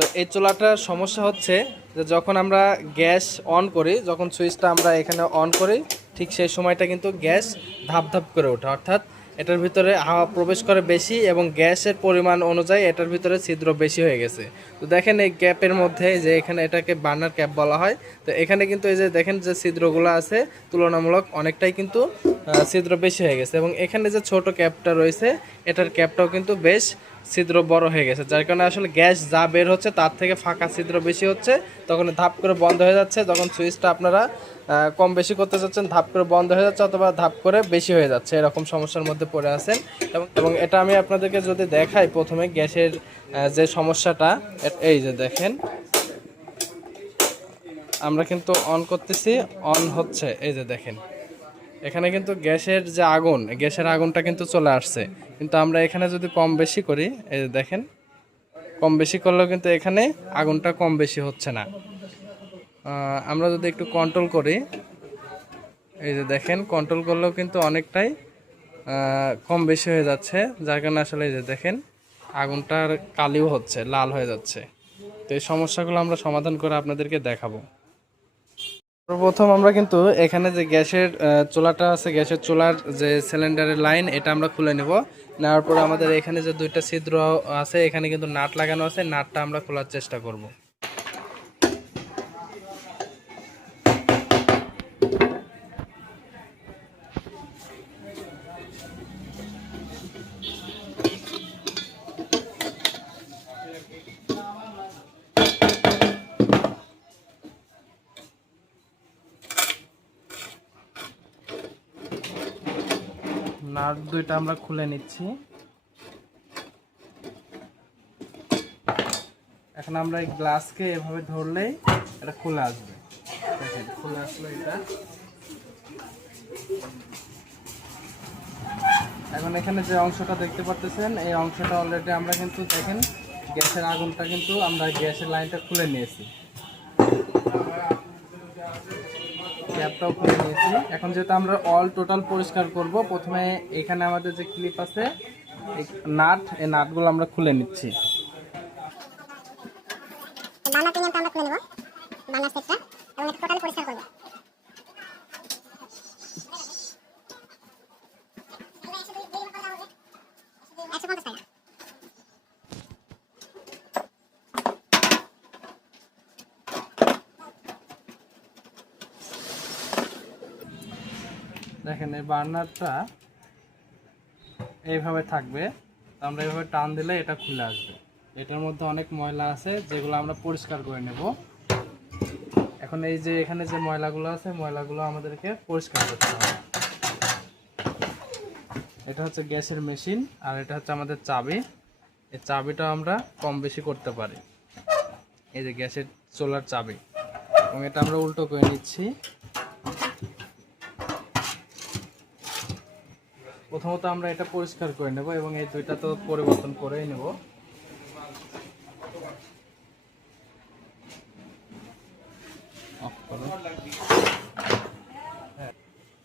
তো এই চুলাটার সমস্যা হচ্ছে যে যখন আমরা গ্যাস অন করি, যখন সুইচটা আমরা এখানে অন করি, ঠিক সেই সময়টা কিন্তু গ্যাস ধাপ ধাপ করে ওঠে, অর্থাৎ এটার ভিতরে হাওয়া প্রবেশ করে বেশি এবং গ্যাসের পরিমাণ অনুযায়ী এটার ভিতরে ছিদ্র বেশি হয়ে গেছে। তো দেখেন এই গ্যাপের মধ্যে যে এখানে এটাকে বার্নার ক্যাপ বলা হয়, তো এখানে কিন্তু এই যে দেখেন যে ছিদ্রগুলো আছে তুলনামূলক অনেকটাই কিন্তু ছিদ্র বেশি হয়ে গেছে, এবং এখানে যে ছোট ক্যাপটা রয়েছে এটার ক্যাপটাও কিন্তু বেশ ছিদ্র বড় হয়ে গেছে, যার কারণে আসলে গ্যাস যা বের হচ্ছে তার থেকে ফাঁকা ছিদ্র বেশি হচ্ছে, তখন ধাপ করে বন্ধ হয়ে যাচ্ছে। যখন সুইচটা আপনারা কম বেশি করতে চাচ্ছেন ধাপ করে বন্ধ হয়ে যাচ্ছে, অথবা ধাপ করে বেশি হয়ে যাচ্ছে, এরকম সমস্যার মধ্যে পড়ে আছেন। এবং এটা আমি আপনাদেরকে যদি দেখাই, প্রথমে গ্যাসের যে সমস্যাটা, এই যে দেখেন আমরা কিন্তু অন করতেছি, অন হচ্ছে, এই যে দেখেন এখানে কিন্তু গ্যাসের যে আগুন, গ্যাসের আগুনটা কিন্তু চলে আসছে, কিন্তু আমরা এখানে যদি কম বেশি করি, এই যে দেখেন কম বেশি করলেও কিন্তু এখানে আগুনটা কম বেশি হচ্ছে না। আমরা যদি একটু কন্ট্রোল করি, এই যে দেখেন কন্ট্রোল করলেও কিন্তু অনেকটাই কম বেশি হয়ে যাচ্ছে, যার কারণে আসলে এই যে দেখেন আগুনটার কালিও হচ্ছে, লাল হয়ে যাচ্ছে। তো এই সমস্যাগুলো আমরা সমাধান করে আপনাদেরকে দেখাবো। সর্বপ্রথম আমরা কিন্তু এখানে যে গ্যাসের চুলাটা আছে, গ্যাসের চুলার যে সিলিন্ডারের লাইন, এটা আমরা খুলে নেব। নেওয়ার পর আমাদের এখানে যে দুইটা ছিদ্র আছে, এখানে কিন্তু নাট লাগানো আছে, নাটটা আমরা খোলার চেষ্টা করব। নাট দুইটা আমরা খুলে নিচ্ছি। এখন আমরা এই গ্লাসকে এভাবে ধরলেই এটা খুলে আসবে। দেখেন খুলে আসলো এটা। এখন এখানে যে অংশটা দেখতে পাচ্ছেন, এই অংশটা অলরেডি আমরা কিন্তু দেখেন গ্যাসের আগুনটা কিন্তু আমরা গ্যাসের লাইনটা খুলে নিয়েছি, ক্যাপটাও খুলে নিয়েছি। এখন যেহেতু আমরা অল টোটাল পরিষ্কার করব, প্রথমে এখানে আমাদের যে ক্লিপ আছে নাট, এই নাটগুলো আমরা খুলে নিচ্ছি। বার্নার প্রিমিয়ামটা আমরা খুলে নেব, বার্নার সেটটা, এবং এটা টোটালি পরিষ্কার করব। দেখেন এই বার্নারটা এইভাবে থাকবে, আমরা এইভাবে টান দিলে এটা খুলে আসবে। এটার মধ্যে অনেক ময়লা আছে যেগুলো আমরা পরিষ্কার করে নেব। এখন এই যে এখানে যে ময়লাগুলো আছে, ময়লাগুলো আমাদেরকে পরিষ্কার করতে হবে। এটা হচ্ছে গ্যাসের মেশিন, আর এটা হচ্ছে আমাদের চাবি। এই চাবিটা আমরা কম বেশি করতে পারি, এই যে গ্যাসের চুলার চাবি, এবং এটা আমরা উল্টো করে নিচ্ছি। প্রথমত আমরা এটা পরিষ্কার করে নেব, এবং এই দুইটা তো পরিবর্তন করেই নেব।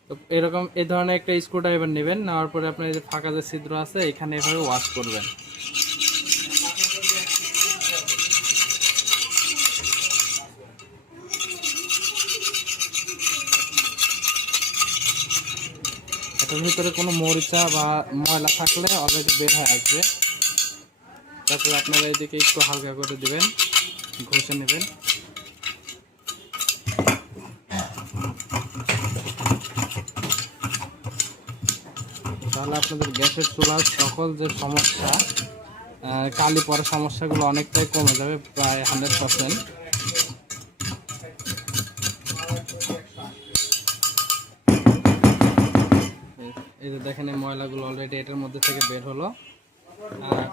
তো এরকম এই ধরনের একটা স্ক্রু ড্রাইভার নেবেন, নেওয়ার পরে আপনার এই যে ফাঁকা যে ছিদ্র আছে এখানে এভাবে ওয়াশ করবেন। এটার ভিতরে কোনো মরিচা বা ময়লা থাকলে অলরেডি বের হয়ে আসবে। তারপরে আপনারা এইদিকে একটু হালকা করে দিবেন, ঘষে নেবেন। তাহলে আপনাদের গ্যাসের চুলার সকল যে সমস্যা, কালি পড়ার সমস্যাগুলো অনেকটাই কমে যাবে, প্রায় 100%। এই যে দেখেন এই ময়লাগুলো অলরেডি এটার মধ্যে থেকে বের হলো।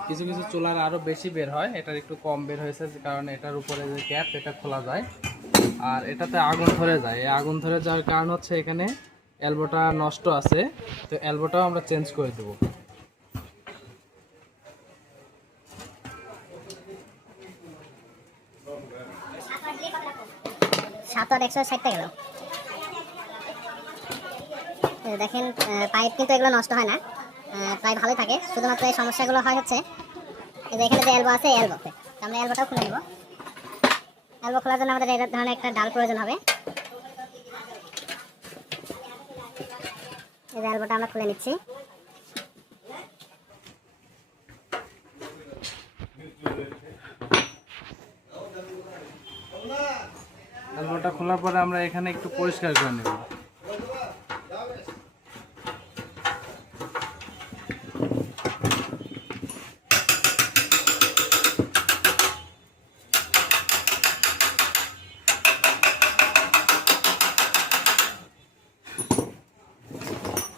কিছু কিছু চুলার আরও বেশি বের হয়, এটার একটু কম বের হয়েছে, কারণ এটার উপরে যে ক্যাপ এটা খোলা যায়, আর এটাতে আগুন ধরে যায়। এই আগুন ধরে যাওয়ার কারণ হচ্ছে এখানে এলবোটা নষ্ট আছে, তো এলবোটাও আমরা চেঞ্জ করে দেবো। 7/160 গেল। দেখেন পাইপ কিন্তু এগুলো নষ্ট হয় না, প্রায় ভালোই থাকে। শুধুমাত্র এই সমস্যাগুলো হয় হচ্ছে এই যে এখানে যে এলবো আছে, এলবোতে আমরা এলবোটাও খুলে নেব। এলবো খোলার জন্য আমাদের এই ধরনের একটা ডাল প্রয়োজন হবে। এই যে এলবোটা আমরা খুলে নিচ্ছি। এলবোটা খোলার পরে আমরা এখানে একটু পরিষ্কার করে নেব।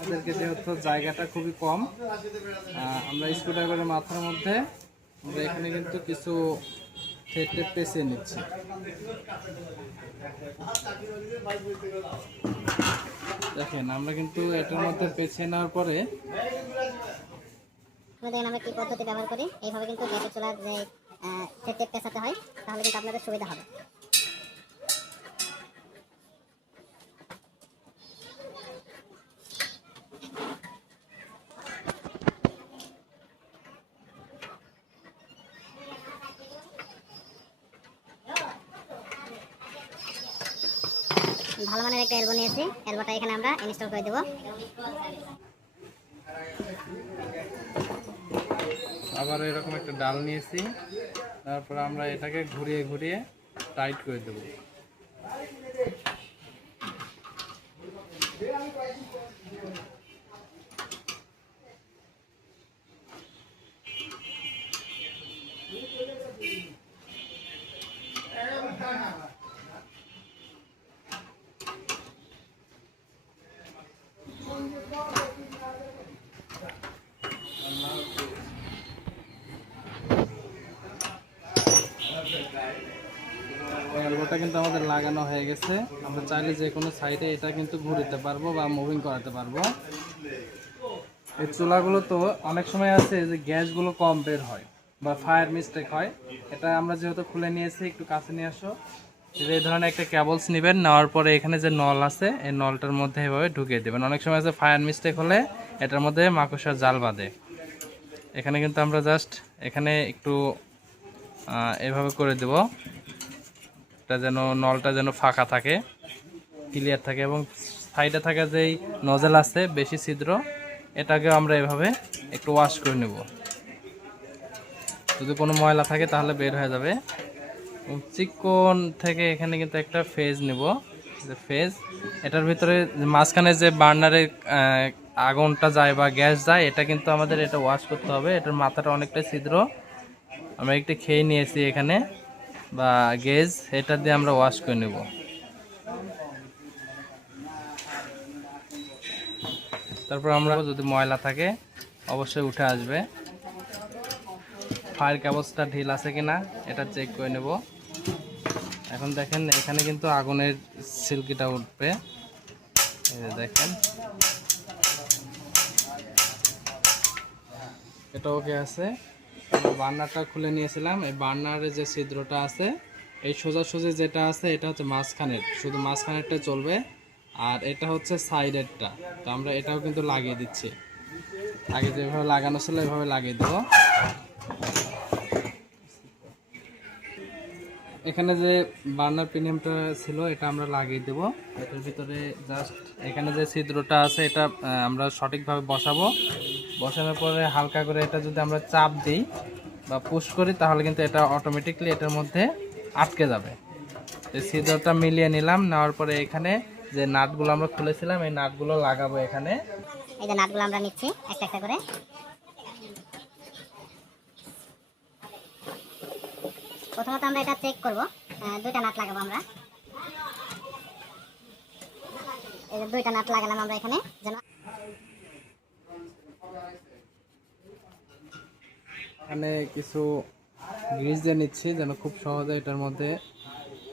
আমাদেরকে যেহেতু জায়গাটা খুবই কম, আমরা স্ক্রুড্রাইভারের মাথার মধ্যে আমরা এখানে কিন্তু কিছু থ্রেড পেঁচিয়ে নিচ্ছি। দেখেন আমরা কিন্তু এটার মধ্যে পেঁচিয়ে নেওয়ার পরে দেখেন আমরা কি পদ্ধতি ব্যবহার করি। এইভাবে কিন্তু গ্যাসের চুলার যে থ্রেড পেঁচাতে হয়, তাহলে কিন্তু আপনাদের সুবিধা হবে। ভালো মানের একটা এলবো নিয়েছি, এলবোটা এখানে আমরা ইনস্টল করে দেব। আবার এরকম একটা ডাল নিয়েছি, তারপর আমরা এটাকে ঘুরিয়ে ঘুরিয়ে টাইট করে দেব। এলবোটা কিন্তু আমাদের লাগানো হয়ে গেছে। আমরা চাইলে যে কোনো সাইডে এটা কিন্তু ঘুরতে পারবো বা মুভিং করাতে পারবো। এই চুলাগুলো তো অনেক সময় আছে যে গ্যাসগুলো কম বের হয় বা ফায়ার মিস্টেক হয়। এটা আমরা যেহেতু খুলে নিয়েছি, একটু কাছে নিয়ে আসো। এই ধরনের একটা কেবলস নেবেন, নেওয়ার পরে এখানে যে নল আছে এই নলটার মধ্যে এভাবে ঢুকিয়ে দেবেন। অনেক সময় আছে ফায়ার মিস্টেক হলে এটার মধ্যে মাকড়সার জাল বাঁধে। এখানে কিন্তু আমরা জাস্ট এখানে একটু এভাবে করে দেব, এটা যেন নলটা যেন ফাঁকা থাকে, ক্লিয়ার থাকে, এবং সাইডে থাকা যেই নজেল আছে বেশি ছিদ্র, এটাকে আমরা এভাবে একটু ওয়াশ করে নেব। যদি কোনো ময়লা থাকে তাহলে বের হয়ে যাবে। চিকন থেকে এখানে কিন্তু একটা ফেজ নেব, যে ফেজ, এটার ভিতরে মাঝখানে যে বার্নারের আগুনটা যায় বা গ্যাস যায়, এটা কিন্তু আমাদের এটা ওয়াশ করতে হবে। এটার মাথাটা অনেকটা ছিদ্র, আমরা একটু খেয়ে নিয়েছি এখানে বা গেজ, এটা দিয়ে আমরা ওয়াশ করে নেব। তারপর আমরা যদি ময়লা থাকে অবশ্যই উঠে আসবে। ফায়ার কেবলসটা ঢিল আছে কিনা এটা চেক করে নেব। এখন দেখেন এখানে কিন্তু আগুনের সিল্কিটা উঠবে, এই যে দেখেন এটা ওকে আছে। বার্নারটা খুলে নিয়েছিলাম, এই বার্নারের যে ছিদ্রটা আছে এই সোজাসুজি যেটা আছে এটা হচ্ছে মাঝখানের, শুধু মাঝখানেরটা চলবে, আর এটা হচ্ছে সাইডেরটা। তো আমরা এটাও কিন্তু লাগিয়ে দিচ্ছি, আগে যেভাবে লাগানো ছিল এভাবে লাগিয়ে দেবো। এখানে যে বার্নার প্রিমিয়ামটা ছিল এটা আমরা লাগিয়ে দেব। এটার ভিতরে জাস্ট এখানে যে ছিদ্রটা আছে এটা আমরা সঠিকভাবে বসাবো। বসানোর পরে হালকা করে এটা যদি আমরা চাপ দিই বা পুশ করি তাহলে কিন্তু এটা অটোমেটিকলি এটার মধ্যে আটকে যাবে। এই ছিদ্রটা মিলিয়ে নিলাম, নেওয়ার পরে এখানে যে নাটগুলো আমরা খুলেছিলাম এই নাটগুলো লাগাবো এখানে। এই যে নাটগুলো আমরা নিচ্ছি একটা একটা করে। প্রথমত আমরা এটা চেক করব, দুইটা নাট লাগাবো আমরা। এই যে দুইটা নাট লাগালাম আমরা এখানে, যেন এখানে কিছু গ্রিজ দিয়ে নিচ্ছি যেন খুব সহজে এটার মধ্যে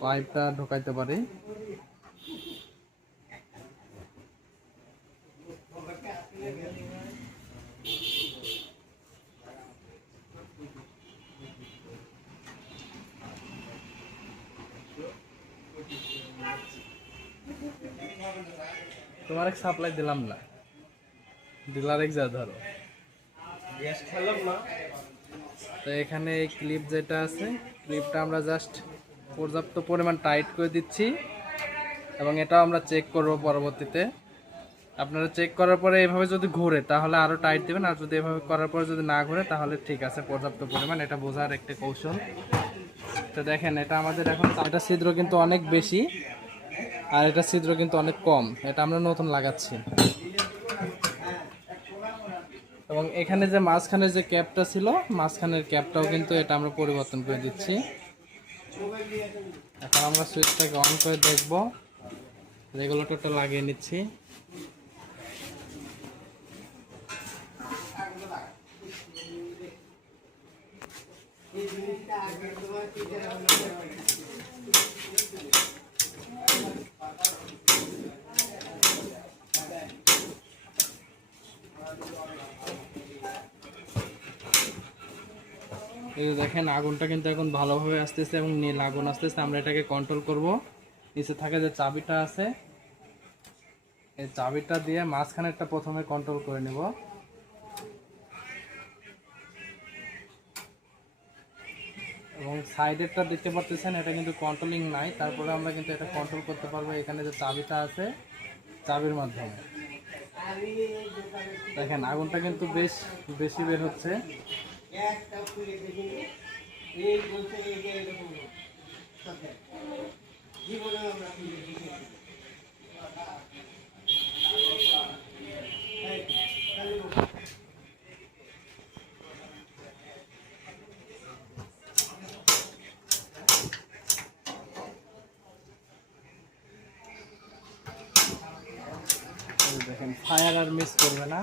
পাইপটা ঢোকাইতে পারি। তোমার এক সাপ্লাই দিলাম না, ডিলার এক যা ধরো গ্যাস খেলাম না। তো এখানে এই ক্লিপ যেটা আছে, ক্লিপটা আমরা জাস্ট পর্যাপ্ত পরিমাণ টাইট করে দিচ্ছি এবং এটাও আমরা চেক করব পরবর্তীতে। আপনারা চেক করার পরে এভাবে যদি ঘোরে তাহলে আরও টাইট দেবেন, আর যদি এভাবে করার পরে যদি না ঘোরে তাহলে ঠিক আছে, পর্যাপ্ত পরিমাণ। এটা বোঝার একটা কৌশল। তো দেখেন এটা আমাদের এখন, এটা ছিদ্র কিন্তু অনেক বেশি আর এটা ছিদ্র কিন্তু অনেক কম, এটা আমরা নতুন লাগাচ্ছি। এবং এখানে যে মাঝখানের যে ক্যাপটা ছিল, মাঝখানের ক্যাপটাও কিন্তু এটা আমরা পরিবর্তন করে দিচ্ছি। এখন আমরা সুইচটাকে অন করে দেখব, রেগুলেটরটা লাগিয়ে নিচ্ছি। এই যে দেখেন আগুনটা কিন্তু এখন ভালোভাবে আসতেছে এবং নীল আগুন আসতেছে। আমরা এটাকে কন্ট্রোল করব। নিচে থাকে যে চাবিটা আছে, এই চাবিটা দিয়ে মাঝখানেরটা প্রথমে কন্ট্রোল করে নেব। এবং সাইডেরটা দেখতে পাচ্ছেন এটা কিন্তু কন্ট্রোলিং নাই, তারপরে আমরা কিন্তু এটা কন্ট্রোল করতে পারবো এখানে যে চাবিটা আছে, চাবির মাধ্যমে। দেখেন আগুনটা কিন্তু বেশ বেশি বের হচ্ছে। দেখেন ফায়ার আর মিস করবে না।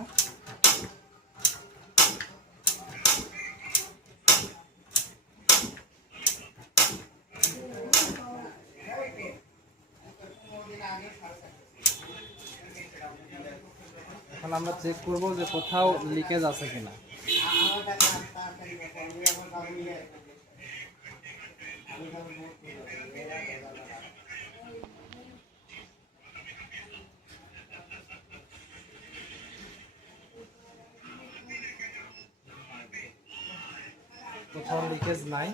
এখন আমরা চেক করব যে কোথাও লিকেজ আছে কিনা। কোথাও লিকেজ নাই।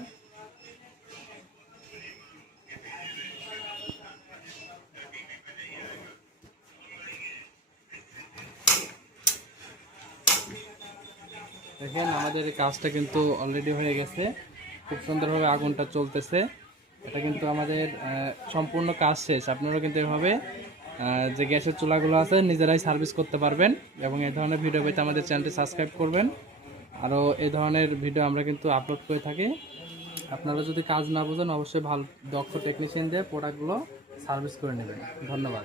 দেখেন আমাদের এই কাজটা কিন্তু অলরেডি হয়ে গেছে, খুব সুন্দরভাবে আগুনটা চলতেছে। এটা কিন্তু আমাদের সম্পূর্ণ কাজ শেষ। আপনারা কিন্তু এভাবে যে গ্যাসের চুলাগুলো আছে নিজেরাই সার্ভিস করতে পারবেন। এবং এই ধরনের ভিডিও পেতে আমাদের চ্যানেলটি সাবস্ক্রাইব করবেন। আরও এই ধরনের ভিডিও আমরা কিন্তু আপলোড করে থাকি। আপনারা যদি কাজ না বোঝেন অবশ্যই ভালো দক্ষ টেকনিশিয়ান দিয়ে প্রোডাক্টগুলো সার্ভিস করে নেবেন। ধন্যবাদ।